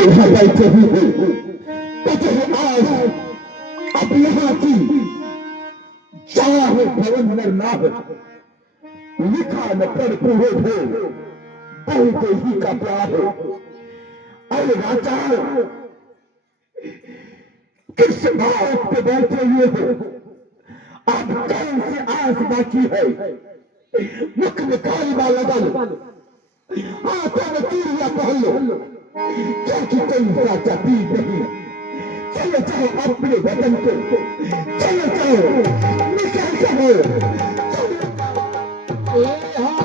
यहाँ बैठे हुए कचह आज अब यहाँ की जवा है भवन नरनाभ लिखा न कर पूरे हो बहुत ही का प्यार हो। अरे राजा किस बात पे बैठे हुए हो? आप कौन से आस बाकी है? मुख में कालिमा लगल हाथों में तीरिया पहन लो क्योंकि कोई राजा पीर नहीं। चलो जाओ अपने वतन को, चलो जाओ निकल जाओ, चलो जाओ।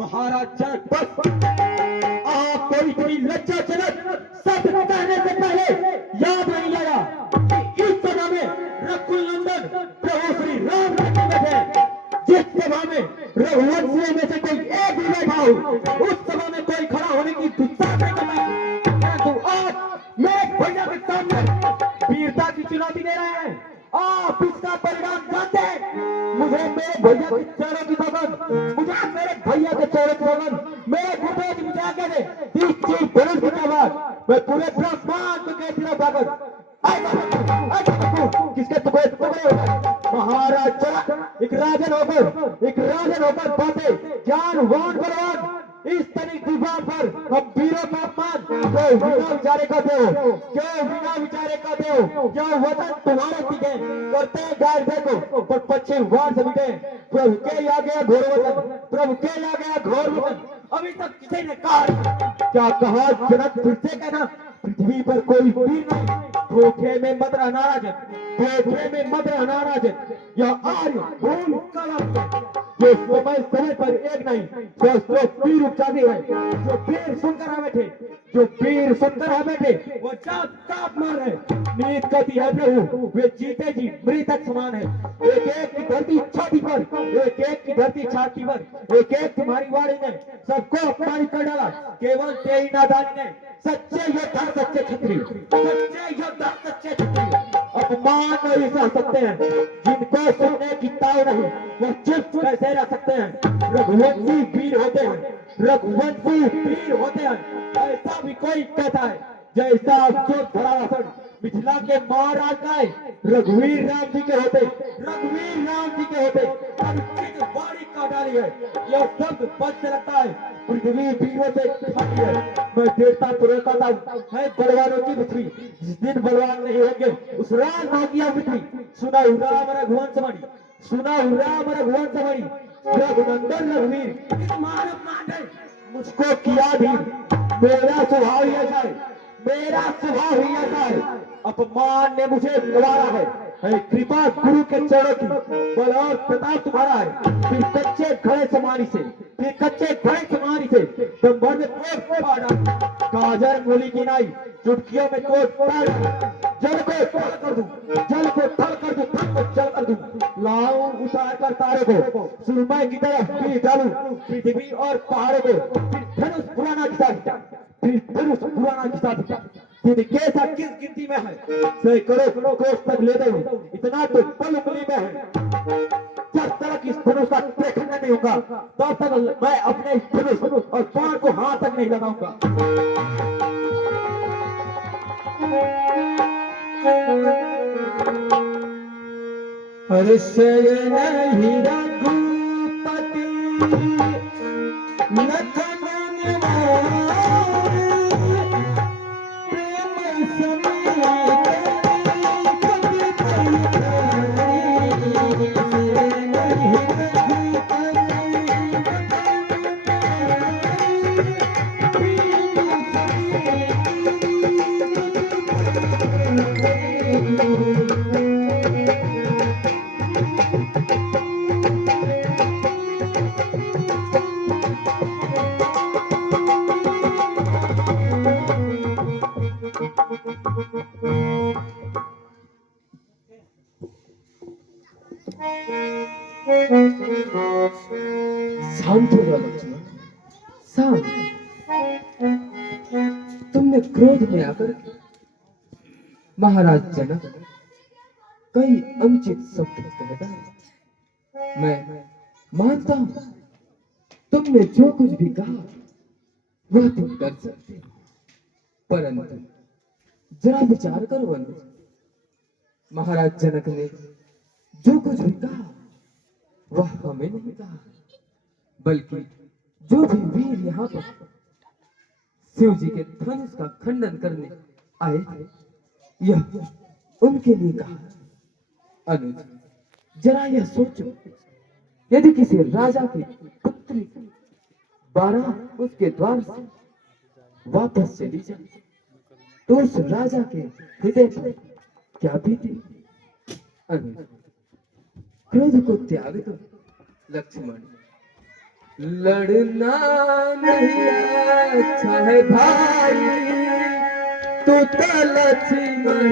महाराज जनक आपको इतनी लज्जाजनक सत्य कहने से पहले याद नहीं आया कि इस सभा में रघुनंदन प्रभु श्री राम बैठे। जिस सभा में रघुवंशियों में से कोई एक भी बैठा हो उस सभा में कोई खड़ा होने की दुस्साहस नहीं करना, परंतु आज मैं भैया के सामने वीरता की चुनौती दे रहे हैं। आप इसका परिणाम जानते हैं। मुझे मेरे भैया के चरणों की सौगंध, मुझे मेरे भैया के चरणों की सौगंध, मेरे गुरुदेव की मुझे आज्ञा दे, 30 चीज धनुष की आवाज मैं पूरे ब्रह्मांड को कहती रहा भागत किसके टुकड़े टुकड़े महाराज जनक एक राजन होकर बातें ज्ञानवान बलवान इस तनिक जुबान पर हम वीरों का अपमान क्यों बिना विचारे करते हो, क्यों बिना विचारे करते हो? क्यों वतन तुम्हारे टिके करते हैं गायर देखो पर पश्चिम वार से मिटे। प्रभु के आ गया घोर वतन, प्रभु के आ गया घोर वतन। अभी तक किसी ने कहा क्या कहा? जनक फिर से कहना पृथ्वी पर कोई वीर नहीं। धोखे में मत रहना राजन, धोखे में मत रहना राजन। यह आर्य भूल कलम जो समय पर एक नहीं सहस्त्रों वीर उपचारी है। जो वीर सुनकर हमें थे, जो वीर सुनकर हमें थे वो जात काप मार है। नीत गति है प्रभु वे जीते जी मृतक समान है। एक एक की धरती छाती पर, एक एक की धरती छाती पर, एक एक तुम्हारी वाणी ने सबको अपमानित कर डाला। केवल तेरी नादानी ने सच्चे योद्धा सच्चे क्षत्रिय, सच्चे योद्धा सच्चे क्षत्रिय अपमान नहीं सह सकते हैं। जिनको सुनने की ताव नहीं वो चुप कैसे रह सकते हैं? रघुवंशी वीर होते हैं, रघुवंशी वीर होते हैं। ऐसा भी कोई कहता है जैसा अफसोस भरा असर मिथिला के महाराज का है रघुवीर राम जी के होते, रघुवीर राम जी के होते। अनुचित वाणी का डाली है यह शब्द पद से लगता है पृथ्वी वीरों से खाली है। मैं देवता पुरोता है बलवानों की पृथ्वी। जिस दिन बलवान नहीं होंगे उस राज भागिया पृथ्वी। सुना राम रघुवंश मणि, सुना राम रघुवंश मणि रघुनंदन रघुवीर मानव मांडे मुझको किया धीर। मेरा स्वभाव ही ऐसा है, मेरा स्वभाव ही ऐसा है। अपमान ने मुझे गवारा है कृपा गुरु के चरणों की बल और प्रताप तुम्हारा है। फिर कच्चे घड़े समानी से, फिर कच्चे घड़े समानी से दंभर में तोड़ पाड़ा। गाजर मूली की नाई चुटकियों में तोड़ पाड़ा। जल को तल कर दूं, जल को थल कर दूं, थल को जल कर दूं। लाऊं उतार कर तारे को सुरमई की तरफ पीर डालूं पृथ्वी और पहाड़ों को। फिर धनुष पुराना खिसा, फिर धनुष पुराना खिसा। जिनके साथ किस गिनती में है सैकड़ों कोस तक ले दो। इतना तो पल उंगली में है। जब तक इस धनुष का देखना नहीं होगा तब तक मैं अपने इस धनुष और बाण को हाथ तक नहीं लगाऊंगा। हर शयन ही रघुपति लखन निवास प्रेम समेत सांप, तुमने क्रोध में आकर महाराज जनक कई अनुचित शब्द कह डाले। मैं मानता हूं तुमने जो कुछ भी कहा वह तुम कर सकते हो, परंतु जरा विचार करो अनुज। महाराज जनक ने जो कुछ भी कहा वह हमें नहीं कहा, बल्कि जो भी वीर यहाँ पर शिव जी के धनुष का खंडन करने आए थे, यह उनके लिए कहा। अनुज जरा यह सोचो, यदि किसी राजा की पुत्री बारात उसके द्वार से वापस चली जाए तो उस राजा के हृदय पर क्या बीते। अनुज क्रोध को त्याग दो लक्ष्मण, लड़ना नहीं अच्छा है भाई, तू तो लक्ष्मण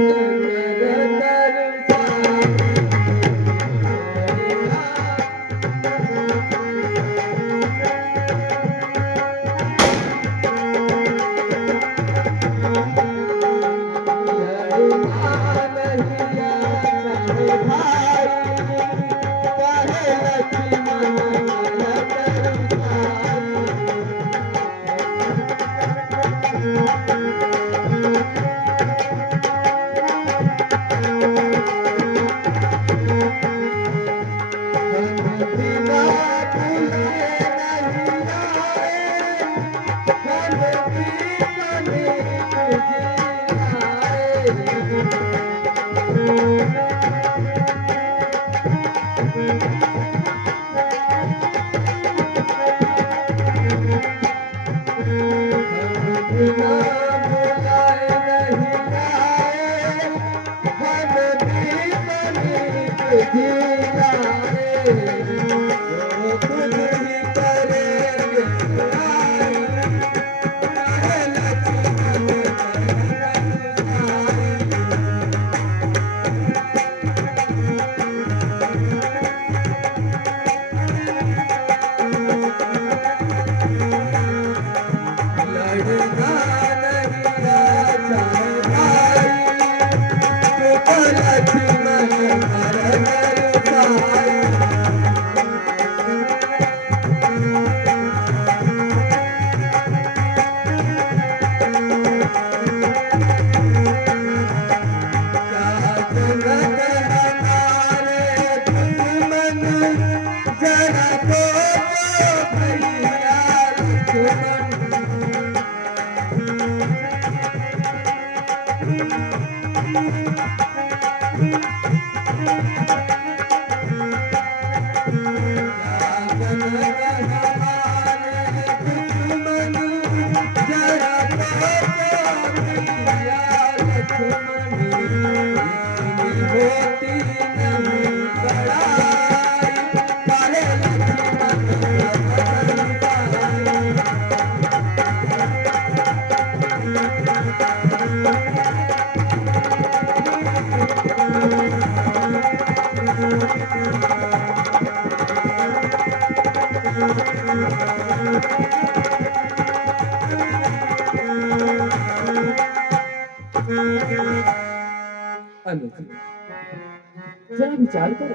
जरा विचार कर,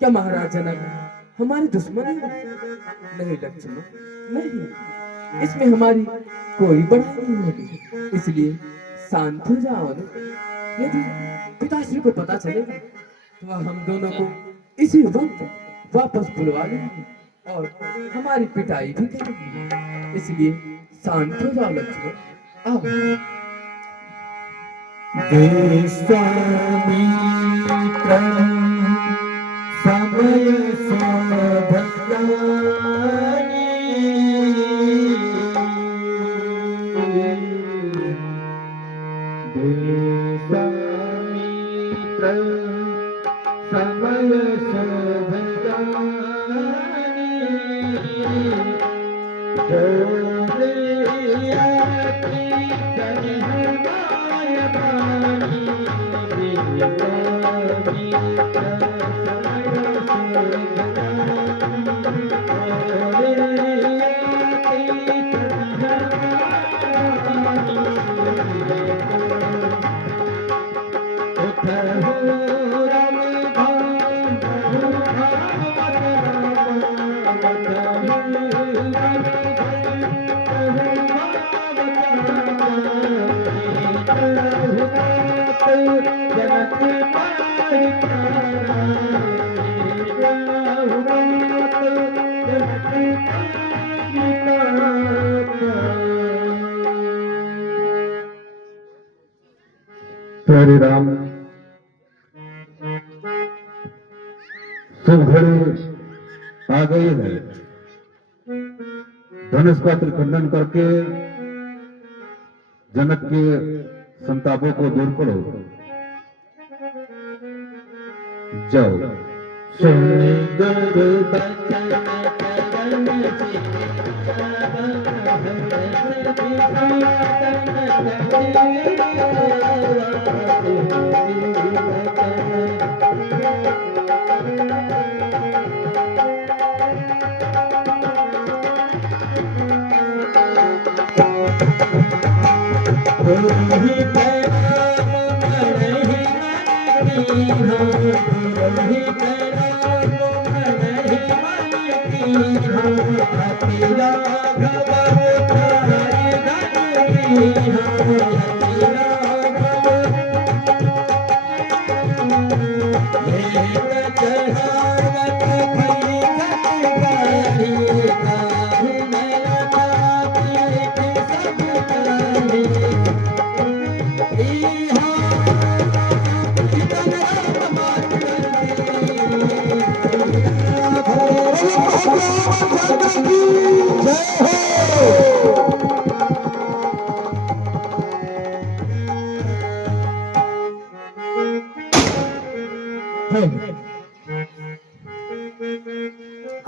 क्या महाराज जनक हमारे दुश्मन है? नहीं लक्ष्मण नहीं, इसमें हमारी कोई बढ़ाई नहीं होगी, इसलिए शांत हो जाओ। यदि पिताश्री को पता चलेगा तो हम दोनों को इसी वक्त वापस बुलवा लेंगे और हमारी पिटाई भी करेंगे, इसलिए शांत हो जाओ लक्ष्मण। आओ। विश्वामित्र समय प्यारे राम, शुभ घड़ी आ गई है। धनुष का त्रिखंडन करके जनक के संतापों को दूर करो। जाओ। सुन गुरु बचन चरण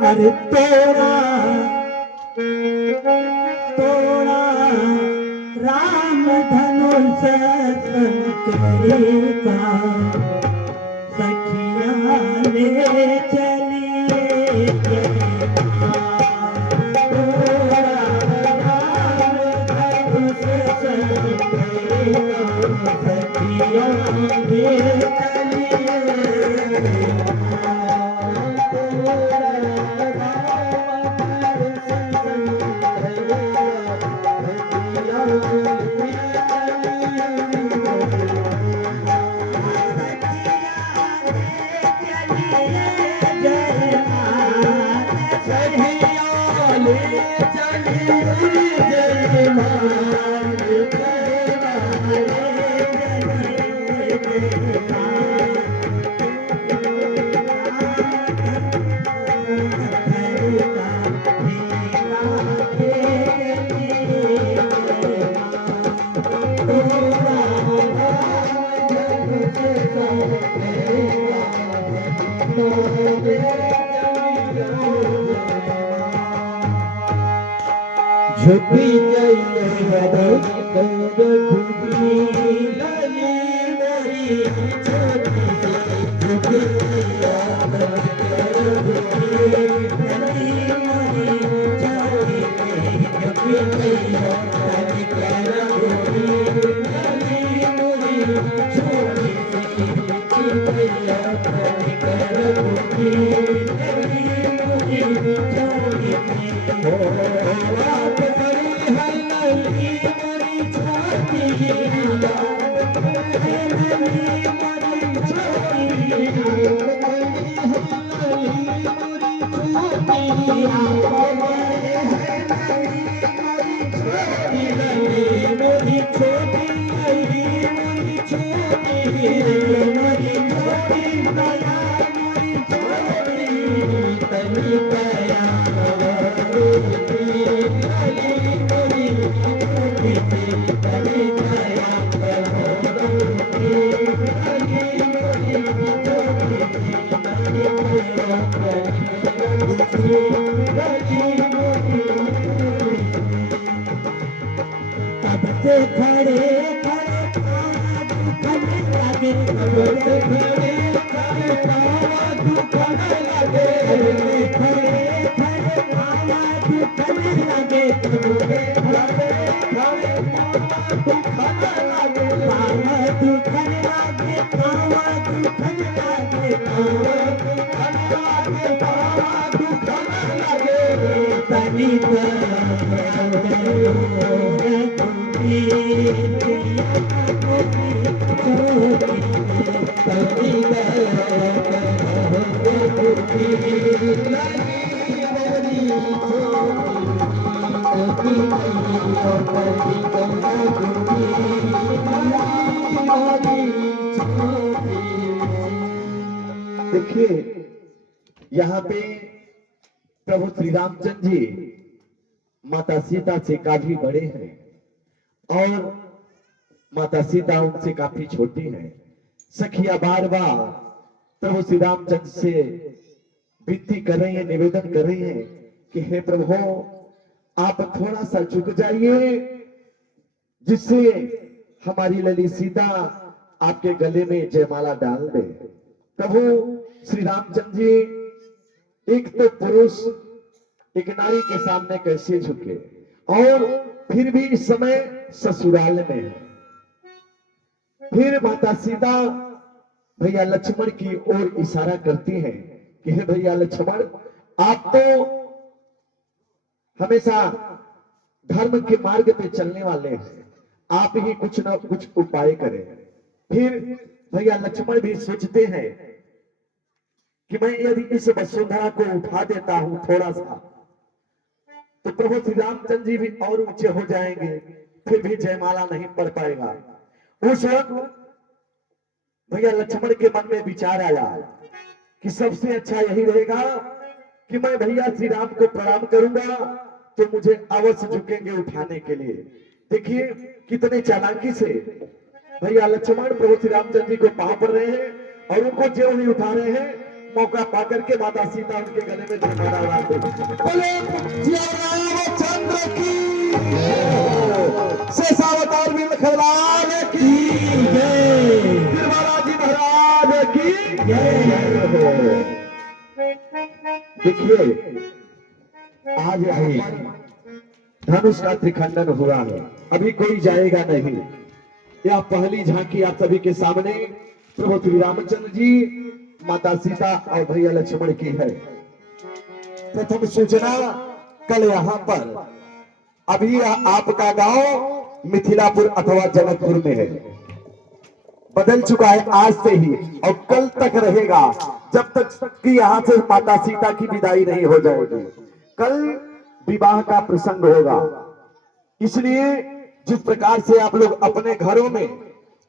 अरे तोड़ा तोड़ा राम धनुष संकरी का सखिया ले चलिए तोड़ा राम धनुष संकरी का सखिया ले झुकी देखिए यहाँ पे प्रभु श्री रामचंद्र जी माता सीता से काफी बड़े हैं और माता सीता उनसे काफी छोटी है। सखिया बार बार प्रभु श्री रामचंद्र से विनती कर रही है, निवेदन कर रही है कि हे प्रभु आप थोड़ा सा झुक जाइए जिससे हमारी लली सीता आपके गले में जयमाला डाल दे। प्रभु श्री रामचंद्र जी एक तो पुरुष एक नारी के सामने कैसे झुके और फिर भी इस समय ससुराल में है। फिर माता सीता भैया लक्ष्मण की ओर इशारा करती है कि हे भैया लक्ष्मण आप तो हमेशा धर्म के मार्ग पे चलने वाले हैं, आप ही कुछ ना कुछ उपाय करें। फिर भैया लक्ष्मण भी सोचते हैं कि मैं यदि इस वसुंधरा को उठा देता हूं थोड़ा सा तो प्रभु श्री रामचंद्र जी भी और ऊंचे हो जाएंगे, फिर भी जयमाला नहीं पड़ पाएगा। उस वक्त भैया लक्ष्मण के मन में विचार आया कि सबसे अच्छा यही रहेगा कि मैं भैया श्री राम को प्रणाम करूंगा तो मुझे अवश्य झुकेंगे उठाने के लिए। देखिए कितने चालाकी से भैया लक्ष्मण प्रभु श्री रामचंद्र जी को पांव पड़ रहे हैं और उनको जो ही उठा रहे हैं, मौका पाकर के माता सीता उनके गले में जयमाला डालते शेषावतार भी लखनलाल की जय, जी महाराज की जय। देखिए आज आई धनुष का त्रिखंडन हुआ है, अभी कोई जाएगा नहीं। यह पहली झांकी आप सभी के सामने प्रभु श्री रामचंद्र जी माता सीता और भैया लक्ष्मण की है। प्रथम सूचना कल यहाँ पर अभी आपका गांव मिथिलापुर अथवा जनकपुर में है, बदल चुका है आज से ही और कल तक रहेगा जब तक कि यहाँ से माता सीता की विदाई नहीं हो जाएगी। कल विवाह का प्रसंग होगा, इसलिए जिस प्रकार से आप लोग अपने घरों में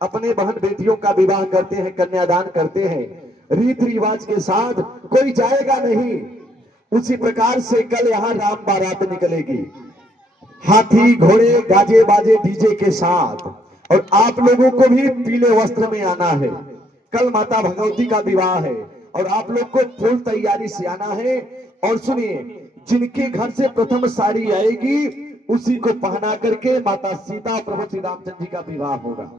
अपने बहन बेटियों का विवाह करते हैं, कन्यादान करते हैं रीति रिवाज के साथ, कोई जाएगा नहीं, उसी प्रकार से कल यहाँ राम बारात निकलेगी हाथी घोड़े गाजे बाजे डीजे के साथ, और आप लोगों को भी पीले वस्त्र में आना है। कल माता भगवती का विवाह है और आप लोग को फुल तैयारी से आना है। और सुनिए, जिनके घर से प्रथम साड़ी आएगी उसी को पहना करके माता सीता प्रभु श्री रामचंद्र जी का विवाह होगा।